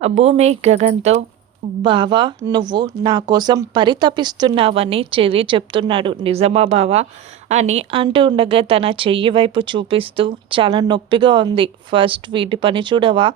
భూమి గగన్‌తో "బావా! నువ్వు నా కోసం పరితపిస్తున్నావని చెర్రీ చెప్తున్నాడు. నిజమా బావా?" అని అంటూ ఉండగా తన చెయ్యి వైపు చూపిస్తూ "చాలా నొప్పిగా ఉంది. ఫస్ట్ వీటి పని చూడవా?"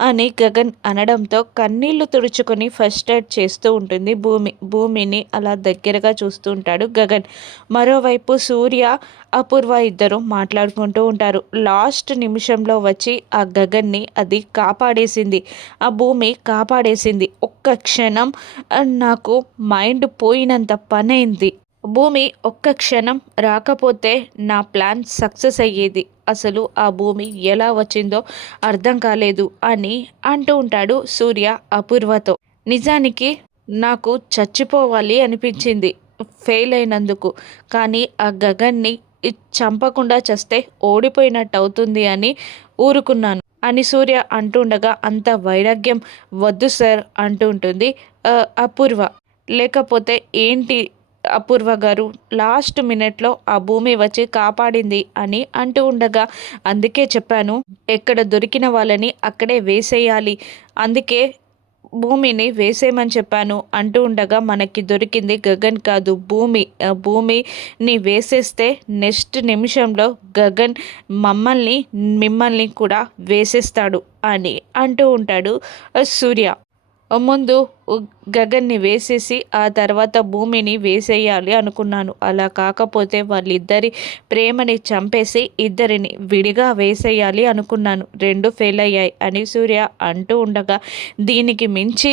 అని గగన్ అనడంతో కన్నీళ్లు తుడుచుకొని ఫస్ట్ ఎయిడ్ చేస్తూ ఉంటుంది భూమి. భూమిని అలా దగ్గరగా చూస్తూ ఉంటాడు గగన్. మరోవైపు సూర్య, అపూర్వ ఇద్దరు మాట్లాడుకుంటూ ఉంటారు. లాస్ట్ నిమిషంలో వచ్చి ఆ గగన్ని అది కాపాడేసింది. ఆ భూమి కాపాడేసింది. ఒక్క క్షణం నాకు మైండ్ పోయినంత పనైంది. భూమి ఒక్క క్షణం రాకపోతే నా ప్లాన్ సక్సెస్ అయ్యేది. అసలు ఆ భూమి ఎలా వచ్చిందో అర్థం కాలేదు అని అంటూ ఉంటాడు సూర్య అపూర్వతో. నిజానికి నాకు చచ్చిపోవాలి అనిపించింది ఫెయిల్ అయినందుకు. కానీ ఆ గగన్ని చంపకుండా చస్తే ఓడిపోయినట్టు అవుతుంది అని ఊరుకున్నాను అని సూర్య అంటుండగా, అంత వైరాగ్యం వద్దు సార్ అంటూ ఉంటుంది అపూర్వ. లేకపోతే ఏంటి అపూర్వ గారు, లాస్ట్ మినిట్‌లో ఆ భూమి వచ్చి కాపాడింది అని అంటూ ఉండగా, అందుకే చెప్పాను ఎక్కడ దొరికిన వాళ్ళని అక్కడే వేసేయాలి. అందుకే భూమిని వేసేయమని చెప్పాను అంటూ ఉండగా, మనకి దొరికింది గగన్ కాదు భూమి. భూమిని వేసేస్తే నెక్స్ట్ నిమిషంలో గగన్ మిమ్మల్ని కూడా వేసేస్తాడు అని అంటూ ఉంటాడు సూర్య. ముందు గగన్ని వేసేసి ఆ తర్వాత భూమిని వేసేయాలి అనుకున్నాను. అలా కాకపోతే వాళ్ళిద్దరి ప్రేమని చంపేసి ఇద్దరిని విడిగా వేసేయాలి అనుకున్నాను. 2 ఫెయిల్ అయ్యాయి అని సూర్య అంటూ ఉండగా, దీనికి మించి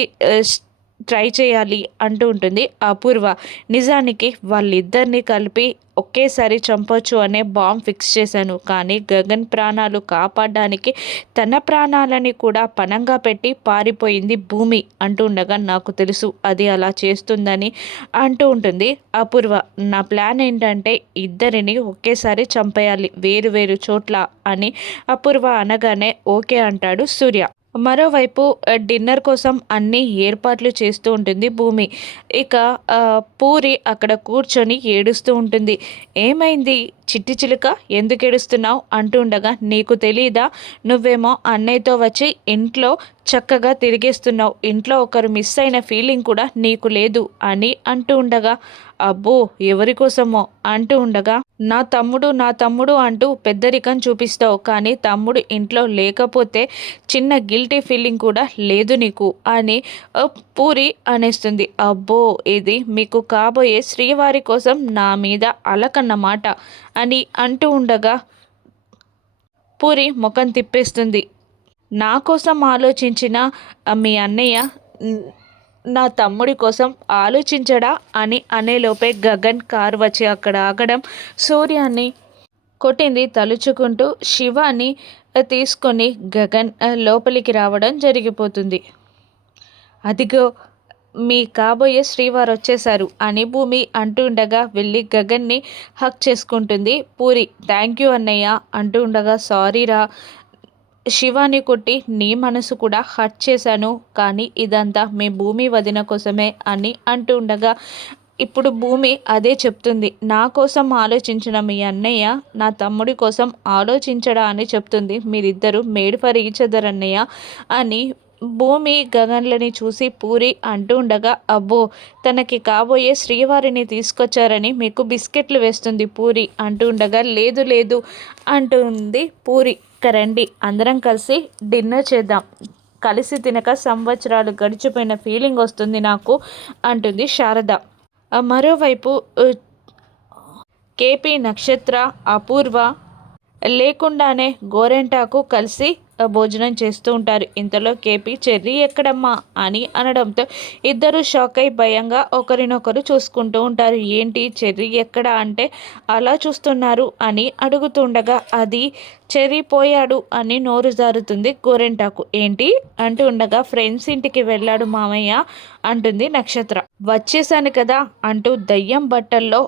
ట్రై చేయాలి అంటూ ఉంటుంది అపూర్వ. నిజానికి వాళ్ళిద్దరిని కలిపి ఒకేసారి చంపొచ్చు అనే బాంబ్ ఫిక్స్ చేశాను. కానీ గగన్ ప్రాణాలు కాపాడడానికి తన ప్రాణాలని కూడా పణంగా పెట్టి పారిపోయింది భూమి అంటూ ఉండగా, నాకు తెలుసు అది అలా చేస్తుందని అంటూ ఉంటుంది అపూర్వ. నా ప్లాన్ ఏంటంటే ఇద్దరిని ఒకేసారి చంపేయాలి వేరు వేరు చోట్ల అని అపూర్వ అనగానే ఓకే అంటాడు సూర్య. మరోవైపు డిన్నర్ కోసం అన్ని ఏర్పాట్లు చేస్తూ ఉంటుంది భూమి. ఇక పూరి అక్కడ కూర్చొని ఏడుస్తూ ఉంటుంది. "ఏమైంది చిట్టి చిలుక, ఎందుకు ఏడుస్తున్నావు?" అంటూ ఉండగా, "నీకు తెలీదా? నువ్వేమో అన్నయ్యతో వచ్చి ఇంట్లో చక్కగా తిరిగేస్తున్నావు. ఇంట్లో ఒకరు మిస్ అయిన ఫీలింగ్ కూడా నీకు లేదు" అని అంటూ ఉండగా, "అబ్బో ఎవరి కోసమో" అంటూ ఉండగా, నా తమ్ముడు అంటూ పెద్దరికం చూపిస్తావు. కానీ తమ్ముడు ఇంట్లో లేకపోతే చిన్న గిల్టీ ఫీలింగ్ కూడా లేదు నీకు" అని పూరి అనేస్తుంది. "అబ్బో ఇది మీకు కాబోయే శ్రీవారి కోసం నా మీద అలకన్నమాట" అని అంటూ ఉండగా పూరి ముఖం తిప్పేస్తుంది. "నా కోసం ఆలోచించిన మీ అన్నయ్య నా తమ్ముడి కోసం ఆలోచించడా" అని అనేలోపే గగన్ కారు వచ్చి అక్కడ ఆగడం, సూర్యాన్ని కొట్టింది తలుచుకుంటూ శివాని తీసుకొని గగన్ లోపలికి రావడం జరిగిపోతుంది. "అదిగో మీ కాబోయే శ్రీవారు వచ్చేశారు" అని భూమి అంటూ ఉండగా వెళ్ళి గగన్ని హగ్ చేసుకుంటుంది పూరి. "థ్యాంక్ యూ అన్నయ్య" అంటూ ఉండగా, "సారీరా శివాని కొట్టి నీ మనసు కూడా హర్ట్ చేశాను. కానీ ఇదంతా మీ భూమి వదిన కోసమే" అని అంటూ ఉండగా, ఇప్పుడు భూమి అదే చెప్తుంది. "నా కోసం ఆలోచించిన మీ అన్నయ్య నా తమ్ముడి కోసం ఆలోచించడా అని చెప్తుంది. మీరిద్దరూ మేడ్ ఫర్ ఈచ్ అదర్ అన్నయ్య" అని భూమి గగన్లని చూసి పూరి అంటూ ఉండగా, "అబ్బో తనకి కాబోయే శ్రీవారిని తీసుకొచ్చారని మీకు బిస్కెట్లు వేస్తుంది" పూరి అంటూ ఉండగా, "లేదు లేదు" అంటుంది పూరి. "ఇక రండి అందరం కలిసి డిన్నర్ చేద్దాం. కలిసి తినక సంవత్సరాలు గడిచిపోయిన ఫీలింగ్ వస్తుంది నాకు" అంటుంది శారద. మరోవైపు కేపీ, నక్షత్ర, అపూర్వ లేకుండానే గోరెంటాకు కలిసి భోజనం చేస్తూ ఉంటారు. ఇంతలో కేపీ "చెర్రీ ఎక్కడమ్మా" అని అనడంతో ఇద్దరు షాక్ అయి భయంగా ఒకరినొకరు చూసుకుంటూ ఉంటారు. "ఏంటి చెర్రీ ఎక్కడ" అంటే అలా చూస్తున్నారు అని అడుగుతుండగా, "అది చెర్రీ పోయాడు" అని నోరు జారుతుంది గోరెంటాకు. "ఏంటి" అంటూ ఉండగా, "ఫ్రెండ్స్ ఇంటికి వెళ్ళాడు మామయ్య" అంటుంది నక్షత్ర. "వచ్చేసాను కదా" అంటూ దయ్యం బట్టల్లో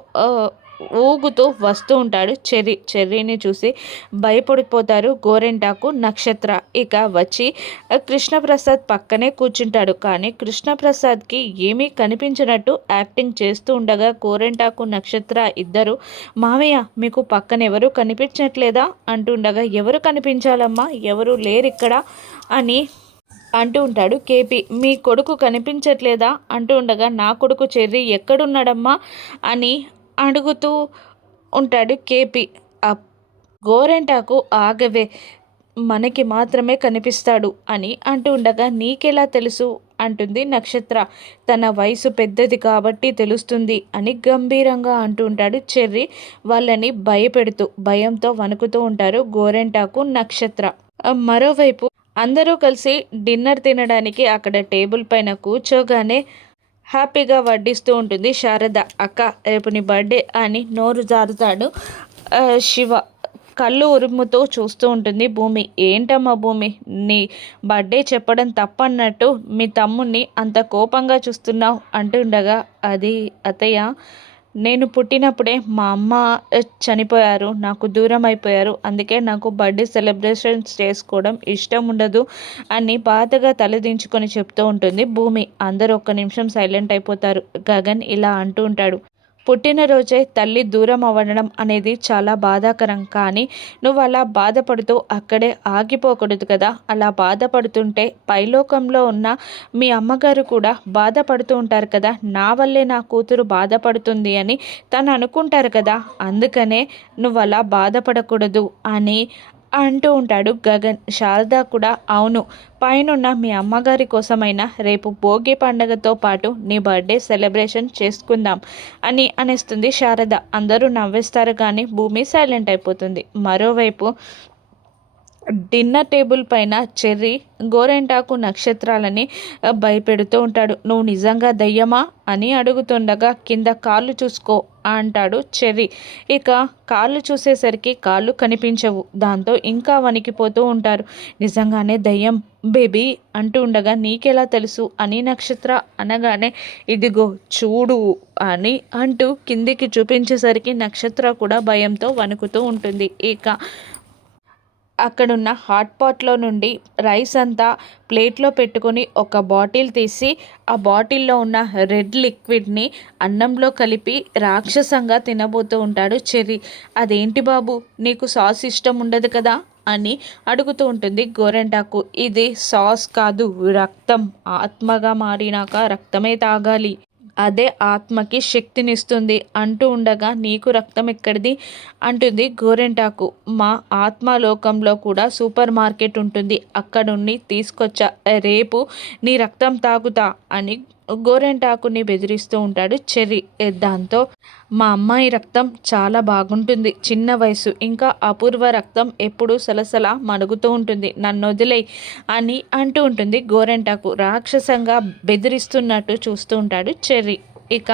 ఊగుతూ వస్తూ ఉంటాడు చెర్రీ. చెర్రీని చూసి భయపడిపోతారు గోరెంటాకు, నక్షత్ర. ఇక వచ్చి కృష్ణప్రసాద్ పక్కనే కూర్చుంటాడు. కానీ కృష్ణప్రసాద్కి ఏమీ కనిపించినట్టు యాక్టింగ్ చేస్తూ ఉండగా గోరెంటాకు, నక్షత్ర ఇద్దరు "మావయ్య మీకు పక్కన ఎవరు కనిపించట్లేదా" అంటుండగా, "ఎవరు కనిపించాలమ్మా, ఎవరు లేరిక్కడ" అని అంటూ ఉంటాడు కేపీ. మీ కొడుకు కనిపించట్లేదా అంటూ ఉండగా, నా కొడుకు చెర్రీ ఎక్కడున్నాడమ్మా అని అడుగుతూ ఉంటాడు కేపీ. గోరెంటాకు ఆగవే, మనకి మాత్రమే కనిపిస్తాడు అని అంటూ ఉండగా, నీకెలా తెలుసు అంటుంది నక్షత్ర. తన వయసు పెద్దది కాబట్టి తెలుస్తుంది అని గంభీరంగా అంటూ ఉంటాడు చెర్రీ, వాళ్ళని భయపెడుతూ. భయంతో వణుకుతూ ఉంటారు గోరెంటాకు, నక్షత్ర. మరోవైపు అందరూ కలిసి డిన్నర్ తినడానికి అక్కడ టేబుల్ పైన కూర్చోగానే హ్యాపీగా వడ్డిస్తూ ఉంటుంది శారద. అక్క, రేపు నీ బర్త్డే అని నోరు జారుతాడు శివ. కళ్ళు ఉరుముతూ చూస్తూ ఉంటుంది భూమి. ఏంటమ్మా భూమి, నీ బర్త్డే చెప్పడం తప్పన్నట్టు మీ తమ్ముణ్ణి అంత కోపంగా చూస్తున్నావు అంటుండగా, అది అత్తయ్య, నేను పుట్టినప్పుడే మా అమ్మ చనిపోయారు, నాకు దూరం అయిపోయారు. అందుకే నాకు బర్త్డే సెలబ్రేషన్స్ చేసుకోవడం ఇష్టం ఉండదు అని బాధగా తలదించుకొని చెప్తూ ఉంటుంది భూమి. అందరూ ఒక్క నిమిషం సైలెంట్ అయిపోతారు. గగన్ ఇలా అంటూ ఉంటాడు, పుట్టినరోజే తల్లి దూరం అవ్వడం అనేది చాలా బాధాకరం. కానీ నువ్వు అలా బాధపడుతూ అక్కడే ఆగిపోకూడదు కదా. అలా బాధపడుతుంటే పైలోకంలో ఉన్న మీ అమ్మగారు కూడా బాధపడుతూ ఉంటారు కదా. నా వల్లే నా కూతురు బాధపడుతుంది అని తను అనుకుంటారు కదా. అందుకనే నువ్వు అలా బాధపడకూడదు అని అంటూ ఉంటాడు గగన్. శారద కూడా, అవును, పైనున్న మీ అమ్మగారి కోసమైనా రేపు భోగి పండగతో పాటు నీ బర్త్డే సెలబ్రేషన్ చేసుకుందాం అని అనేస్తుంది శారద. అందరూ నవ్వేస్తారు కానీ భూమి సైలెంట్ అయిపోతుంది. మరోవైపు డిన్నర్ టేబుల్ పైన చెర్రీ గోరెంటాకు, నక్షత్రాలని భయపెడుతూ ఉంటాడు. నువ్వు నిజంగా దయ్యమా అని అడుగుతుండగా, కింద కాళ్ళు చూసుకో అంటాడు చెర్రీ. ఇక కాళ్ళు చూసేసరికి కాళ్ళు కనిపించవు. దాంతో ఇంకా వణికిపోతూ ఉంటారు. నిజంగానే దయ్యం బేబీ అంటూ ఉండగా, నీకెలా తెలుసు అని నక్షత్ర అనగానే, ఇదిగో చూడు అని అంటూ కిందికి చూపించేసరికి నక్షత్ర కూడా భయంతో వణుకుతూ ఉంటుంది. ఇక అక్కడున్న హాట్ పాట్లో నుండి రైస్ అంతా ప్లేట్లో పెట్టుకొని ఒక బాటిల్ తీసి ఆ బాటిల్లో ఉన్న రెడ్ లిక్విడ్ని అన్నంలో కలిపి రాక్షసంగా తినబోతూ ఉంటాడు చెర్రీ. అదేంటి బాబు, నీకు సాస్ ఇష్టం ఉండదు కదా అని అడుగుతూ ఉంటుంది గోరెంటాకు. ఇది సాస్ కాదు, రక్తం. ఆత్మగా మారినాక రక్తమే తాగాలి, అదే ఆత్మకి శక్తినిస్తుంది అంటూ ఉండగా, నీకు రక్తం ఎక్కడిది అంటుంది గోరెంటాకు. మా ఆత్మలోకంలో కూడా సూపర్ మార్కెట్ ఉంటుంది, అక్కడుండి తీసుకొచ్చా, రేపు నీ రక్తం తాగుతా అని గోరెంటాకుని బెదిరిస్తూ ఉంటాడు చెర్రీ. దాంతో మా అమ్మాయి రక్తం చాలా బాగుంటుంది, చిన్న వయసు, ఇంకా అపూర్వ రక్తం ఎప్పుడు సలసల మడుగుతూ ఉంటుంది, నన్ను వదిలేయ్ అని అంటూ ఉంటుంది గోరెంటాకు. రాక్షసంగా బెదిరిస్తున్నట్టు చూస్తూ ఉంటాడు చెర్రీ. ఇక